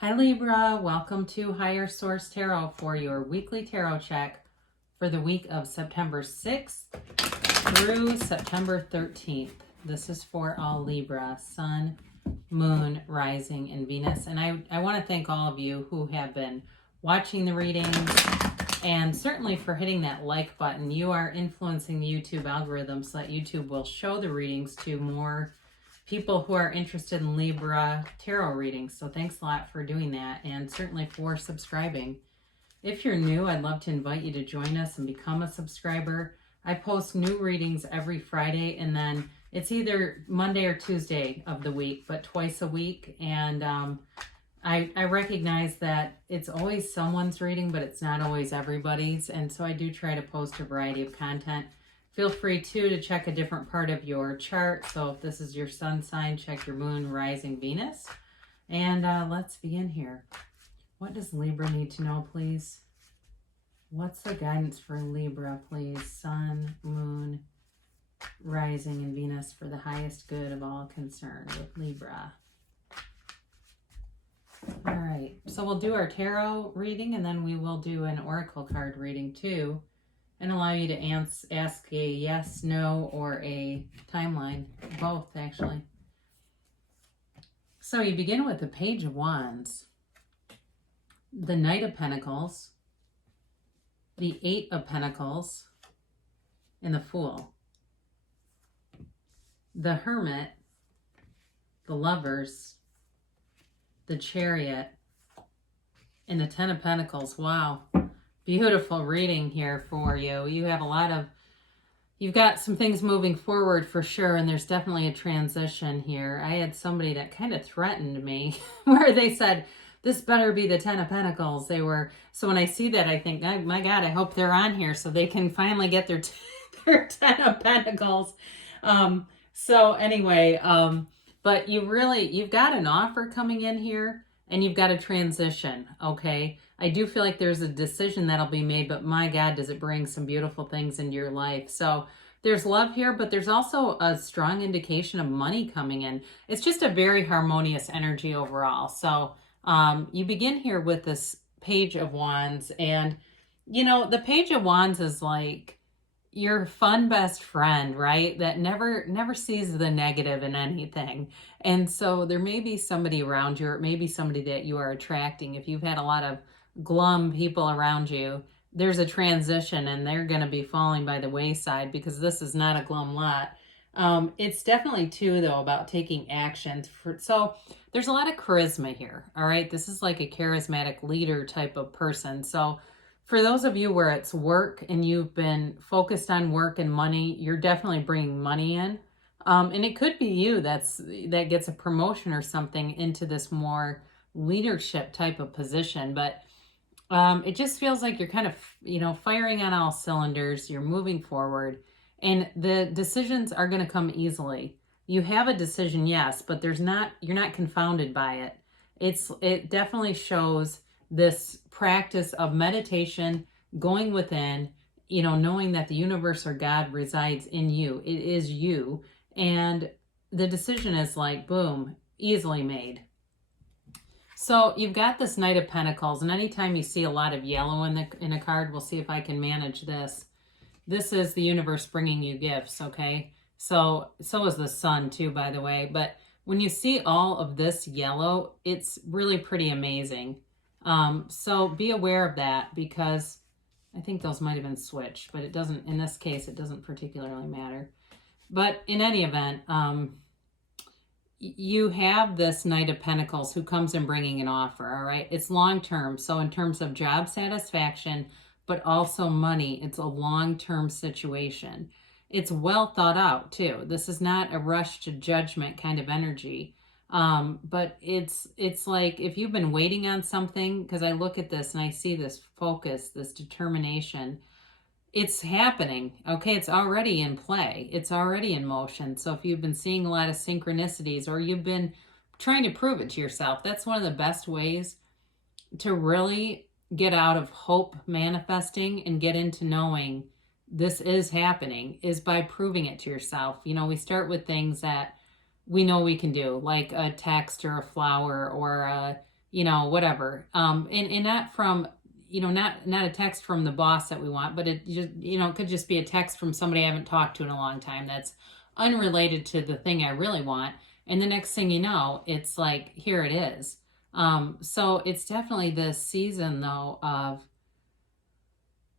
Hi Libra, welcome to Higher Source Tarot for your weekly tarot check for the week of September 6th through September 13th. This is for all Libra, Sun, Moon, Rising, and Venus. And I want to thank all of you who have been watching the readings and certainly for hitting that like button. You are influencing the YouTube algorithm so that YouTube will show the readings to more people who are interested in Libra tarot readings. So thanks a lot for doing that, and certainly for subscribing. If you're new, I'd love to invite you to join us and become a subscriber. I post new readings every Friday, and then it's either Monday or Tuesday of the week, but twice a week. And I recognize that it's always someone's reading, but it's not always everybody's. And so I do try to post a variety of content. Feel free too to check a different part of your chart. So if this is your sun sign, check your moon, rising, Venus. And let's begin here. What does Libra need to know, please? What's the guidance for Libra, please? Sun, moon, rising, and Venus for the highest good of all concerned with Libra. All right, so we'll do our tarot reading, and then we will do an oracle card reading too, and allow you to ask a yes, no, or a timeline. Both, actually. So you begin with the Page of Wands, the Knight of Pentacles, the Eight of Pentacles, and the Fool. The Hermit, the Lovers, the Chariot, and the Ten of Pentacles. Wow. Beautiful reading here for you. You've got some things moving forward for sure, and there's definitely a transition here. I had somebody that kind of threatened me where they said, this better be the Ten of Pentacles. So when I see that, I think, oh, my God, I hope they're on here so they can finally get their Ten of Pentacles. So anyway, but you've got an offer coming in here, and you've got a transition, okay? I do feel like there's a decision that'll be made, but my God, does it bring some beautiful things into your life. So there's love here, but there's also a strong indication of money coming in. It's just a very harmonious energy overall. So you begin here with this Page of Wands, and, you know, the Page of Wands is like your fun best friend, right? That never sees the negative in anything. And so there may be somebody around you, or it may be somebody that you are attracting. If you've had a lot of glum people around you, there's a transition, and they're going to be falling by the wayside because this is not a glum lot. It's definitely too, though, about taking action. So there's a lot of charisma here. All right. This is like a charismatic leader type of person. So for those of you where it's work and you've been focused on work and money, you're definitely bringing money in. And it could be you that gets a promotion or something into this more leadership type of position. But it just feels like you're kind of, firing on all cylinders. You're moving forward, and the decisions are going to come easily. You have a decision, yes, but you're not confounded by it. It definitely shows this practice of meditation, going within, knowing that the universe or God resides in you. It is you. And the decision is like, boom, easily made. So you've got this Knight of Pentacles, and anytime you see a lot of yellow in a card, we'll see if I can manage this. This is the universe bringing you gifts, okay? So is the sun too, by the way. But when you see all of this yellow, it's really pretty amazing. So be aware of that, because I think those might have been switched, but it doesn't, in this case, it doesn't particularly matter. But in any event, you have this Knight of Pentacles who comes in bringing an offer, all right? It's long-term. So in terms of job satisfaction, but also money, it's a long-term situation. It's well thought out too. This is not a rush to judgment kind of energy. But it's like if you've been waiting on something, because I look at this and I see this focus, this determination, it's happening. Okay, it's already in play. It's already in motion. So if you've been seeing a lot of synchronicities, or you've been trying to prove it to yourself, that's one of the best ways to really get out of hope manifesting and get into knowing this is happening, is by proving it to yourself. We start with things that we know we can do, like a text or a flower or a you know, whatever. And not from, you know, not a text from the boss that we want, but it just, you know, it could just be a text from somebody I haven't talked to in a long time that's unrelated to the thing I really want. And the next thing you know, it's like, here it is. So it's definitely this season though of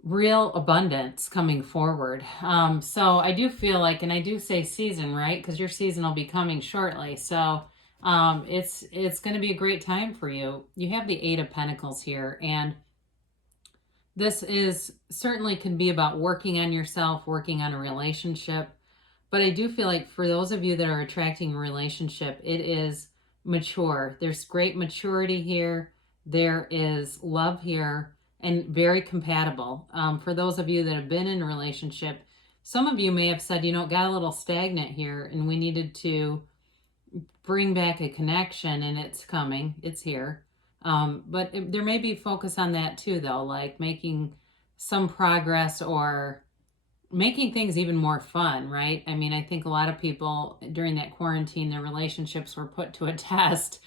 real abundance coming forward. So I do feel like, and I do say season, right? Because your season will be coming shortly. So it's going to be a great time for you. You have the Eight of Pentacles here, and this is certainly can be about working on yourself, working on a relationship. But I do feel like for those of you that are attracting a relationship, it is mature. There's great maturity here. There is love here, and very compatible. For those of you that have been in a relationship, some of you may have said, you know, it got a little stagnant here and we needed to bring back a connection, and it's coming. It's here. But there may be focus on that too, though, like making some progress or making things even more fun, right? I mean, I think a lot of people during that quarantine, their relationships were put to a test,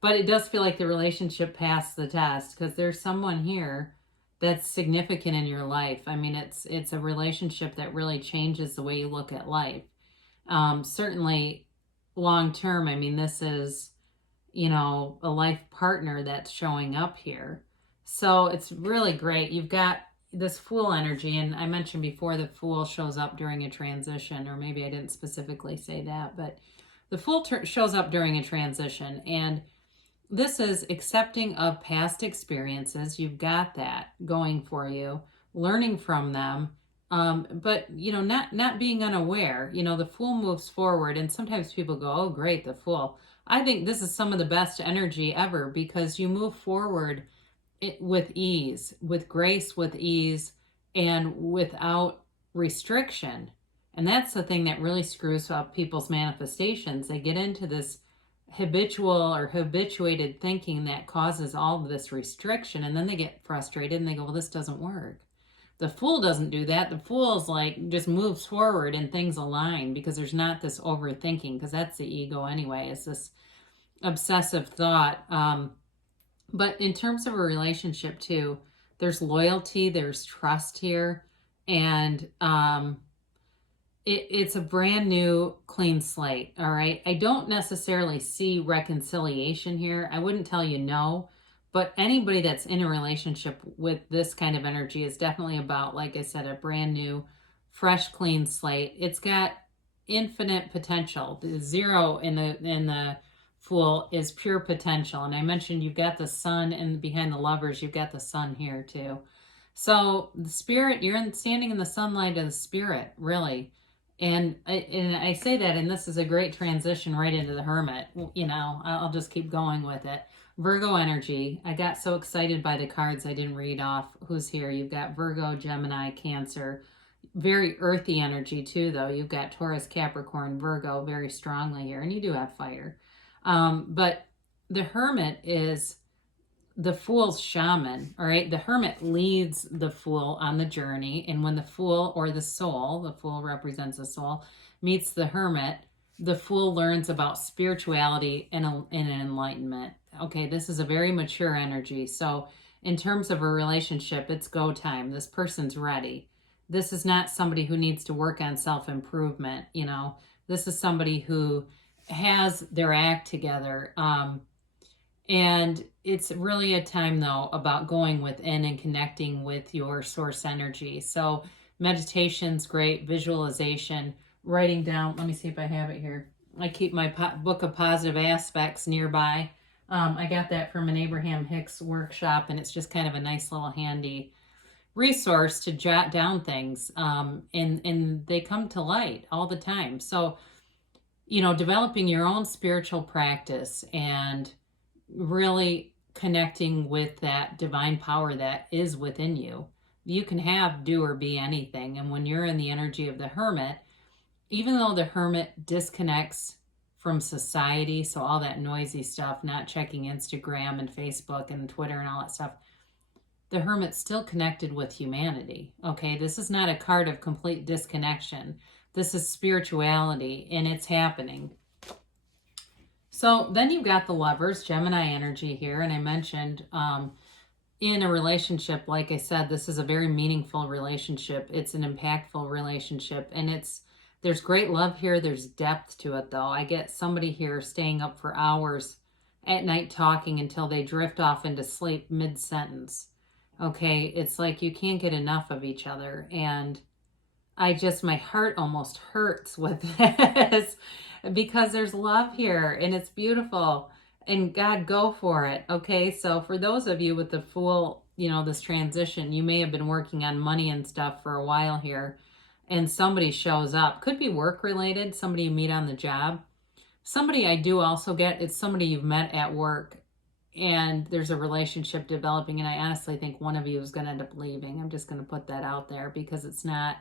but it does feel like the relationship passed the test because there's someone here that's significant in your life. I mean, it's a relationship that really changes the way you look at life. Certainly long term, I mean, this is, you know, a life partner that's showing up here. So it's really great. You've got this Fool energy, and I mentioned before the Fool shows up during a transition, or maybe I didn't specifically say that, but the Fool shows up during a transition, and this is accepting of past experiences. You've got that going for you, learning from them, but you know, not being unaware. You know, the Fool moves forward, and sometimes people go, "Oh, great, the Fool." I think this is some of the best energy ever because you move forward with ease, with grace, with ease, and without restriction. And that's the thing that really screws up people's manifestations. They get into this habitual or habituated thinking that causes all of this restriction, and then they get frustrated and they go, well, this doesn't work. The Fool doesn't do that. The Fool's like just moves forward and things align because there's not this overthinking, because that's the ego anyway. It's this obsessive thought. But in terms of a relationship too, there's loyalty, there's trust here, and it's a brand new clean slate. All right. I don't necessarily see reconciliation here. I wouldn't tell you no, but anybody that's in a relationship with this kind of energy is definitely about, like I said, a brand new, fresh, clean slate. It's got infinite potential. The zero in the Fool is pure potential. And I mentioned you've got the sun, and behind the Lovers, you've got the sun here too. So the spirit, you're standing in the sunlight of the spirit, really. And I say that, and this is a great transition right into the Hermit. You know, I'll just keep going with it. Virgo energy. I got so excited by the cards I didn't read off who's here. You've got Virgo, Gemini, Cancer. Very earthy energy too, though. You've got Taurus, Capricorn, Virgo very strongly here. And you do have fire. But the Hermit is the Fool's shaman, all right? The Hermit leads the Fool on the journey, and when the Fool, or the soul, the Fool represents the soul, meets the Hermit, the Fool learns about spirituality and enlightenment. Okay, this is a very mature energy. So in terms of a relationship, it's go time. This person's ready. This is not somebody who needs to work on self-improvement, you know. This is somebody who has their act together. And it's really a time, though, about going within and connecting with your source energy. So meditation's great, visualization, writing down. Let me see if I have it here. I keep my book of positive aspects nearby. I got that from an Abraham Hicks workshop, and it's just kind of a nice little handy resource to jot down things. And they come to light all the time. So, you know, developing your own spiritual practice and really connecting with that divine power that is within you. You can have, do, or be anything. And when you're in the energy of the Hermit, even though the Hermit disconnects from society, so all that noisy stuff, not checking Instagram and Facebook and Twitter and all that stuff, the Hermit's still connected with humanity. Okay, this is not a card of complete disconnection. This is spirituality, and it's happening. So then you've got the Lovers, Gemini energy here. And I mentioned in a relationship, like I said, this is a very meaningful relationship. It's an impactful relationship. And there's great love here. There's depth to it, though. I get somebody here staying up for hours at night talking until they drift off into sleep mid-sentence. Okay, it's like you can't get enough of each other. And my heart almost hurts with this because there's love here and it's beautiful. And God, go for it. Okay, so for those of you with the Fool, this transition, you may have been working on money and stuff for a while here, and somebody shows up. Could be work related, somebody you meet on the job. Somebody I do also get, it's somebody you've met at work and there's a relationship developing, and I honestly think one of you is going to end up leaving. I'm just going to put that out there because it's not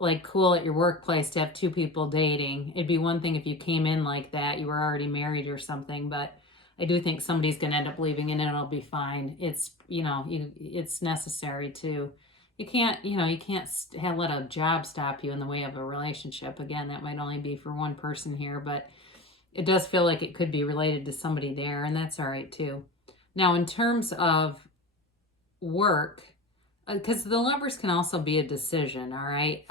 like cool at your workplace to have two people dating. It'd be one thing if you came in like that, you were already married or something, but I do think somebody's going to end up leaving and it'll be fine. It's, it's necessary to, you can't let a job stop you in the way of a relationship. Again, that might only be for one person here, but it does feel like it could be related to somebody there, and that's all right too. Now, in terms of work, because the Lovers can also be a decision, all right?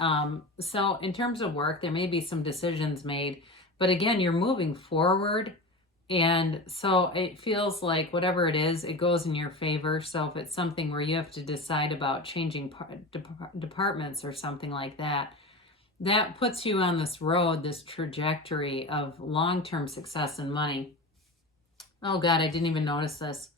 So in terms of work, there may be some decisions made, but again, you're moving forward, and so it feels like whatever it is, it goes in your favor. So if it's something where you have to decide about changing departments or something like that, that puts you on this road, this trajectory of long-term success and money. Oh God, I didn't even notice this.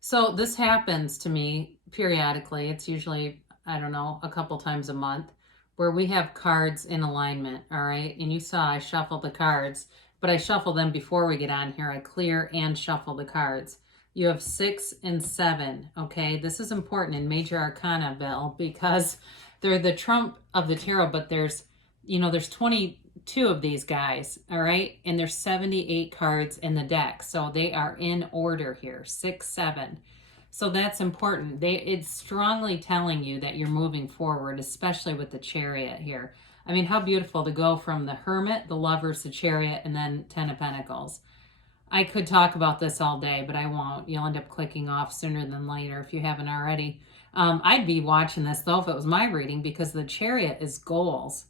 So this happens to me periodically. It's usually, I don't know, a couple times a month where we have cards in alignment, all right? And you saw I shuffle the cards, but I shuffle them before we get on here. I clear and shuffle the cards. You have 6 and 7, okay? This is important in Major Arcana, Bill, because they're the trump of the tarot, but there's 22 of these guys, all right? And there's 78 cards in the deck. So they are in order here, 6, 7. So that's important. It's strongly telling you that you're moving forward, especially with the Chariot here. I mean, how beautiful to go from the Hermit, the Lovers, the Chariot, and then 10 of Pentacles. I could talk about this all day, but I won't. You'll end up clicking off sooner than later if you haven't already. I'd be watching this, though, if it was my reading, because the Chariot is goals.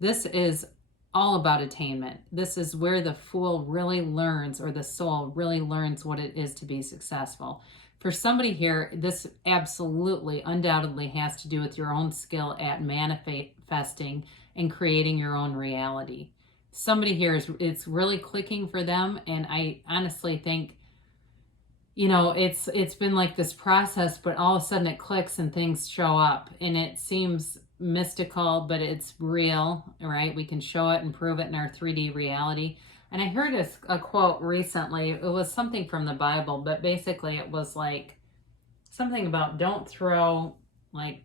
This is all about attainment. This is where the Fool really learns, or the soul really learns what it is to be successful. For somebody here, this absolutely, undoubtedly has to do with your own skill at manifesting and creating your own reality. Somebody here, it's really clicking for them, and I honestly think, it's been like this process, but all of a sudden it clicks and things show up, and it seems mystical, but it's real, right? We can show it and prove it in our 3D reality. And I heard a quote recently. It was something from the Bible, but basically it was like something about don't throw like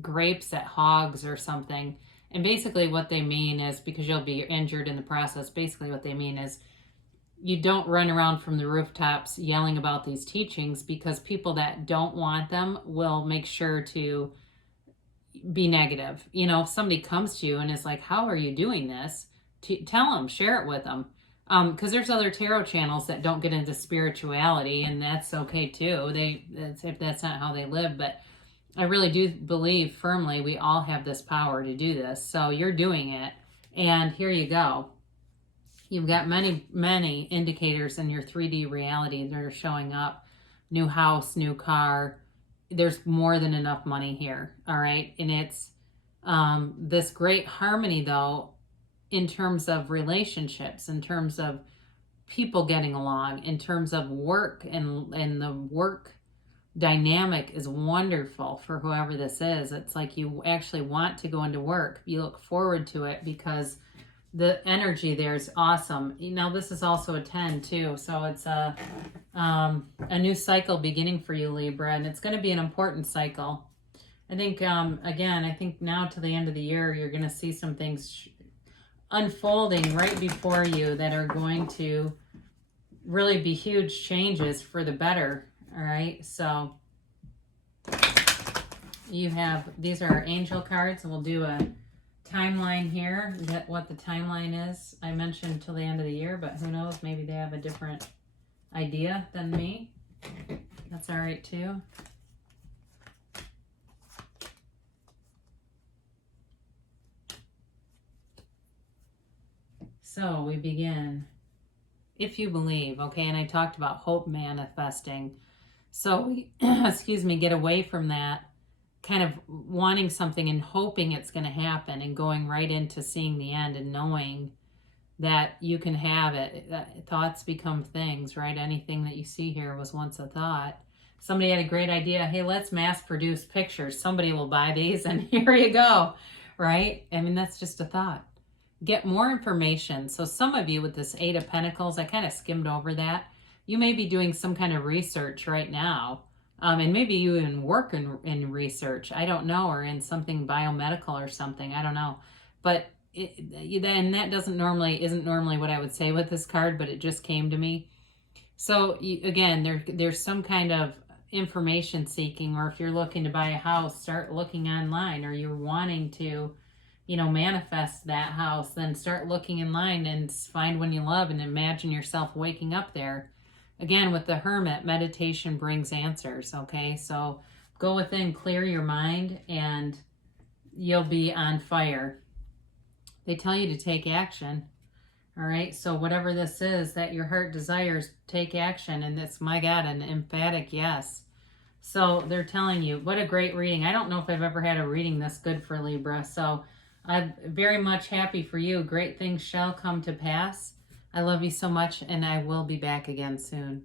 grapes at hogs or something. And basically what they mean is, because you'll be injured in the process, basically what they mean is you don't run around from the rooftops yelling about these teachings, because people that don't want them will make sure to be negative. If somebody comes to you and is like, how are you doing this? Tell them, share it with them. Because there's other tarot channels that don't get into spirituality, and that's okay too. If that's not how they live, but I really do believe firmly we all have this power to do this. So you're doing it, and here you go. You've got many, many indicators in your 3D reality that are showing up. New house, new car. There's more than enough money here, all right? And it's this great harmony, though, in terms of relationships, in terms of people getting along, in terms of work, and the work dynamic is wonderful for whoever this is. It's like you actually want to go into work. You look forward to it because the energy there is awesome. Now, this is also a 10 too, so it's a new cycle beginning for you, Libra, and it's going to be an important cycle. I think, again, I think now to the end of the year, you're going to see some things unfolding right before you that are going to really be huge changes for the better, all right? So you have, these are angel cards, and we'll do a timeline here, what the timeline is. I mentioned till the end of the year, but who knows? Maybe they have a different idea than me. That's all right too. So we begin. If you believe, okay, and I talked about hope manifesting. So we, excuse me, get away from that kind of wanting something and hoping it's going to happen and going right into seeing the end and knowing that you can have it. Thoughts become things, right? Anything that you see here was once a thought. Somebody had a great idea. Hey, let's mass produce pictures. Somebody will buy these and here you go, right? I mean, that's just a thought. Get more information. So some of you with this Eight of Pentacles, I kind of skimmed over that. You may be doing some kind of research right now. And maybe you even work in research. I don't know, or in something biomedical or something. I don't know. But then that isn't normally what I would say with this card, but it just came to me. So again, there's some kind of information seeking, or if you're looking to buy a house, start looking online, or you're wanting to manifest that house, then start looking in line and find one you love and imagine yourself waking up there. Again, with the Hermit, meditation brings answers, okay? So go within, clear your mind, and you'll be on fire. They tell you to take action, all right? So whatever this is that your heart desires, take action, and it's, my God, an emphatic yes. So they're telling you, what a great reading. I don't know if I've ever had a reading this good for Libra, so I'm very much happy for you. Great things shall come to pass. I love you so much, and I will be back again soon.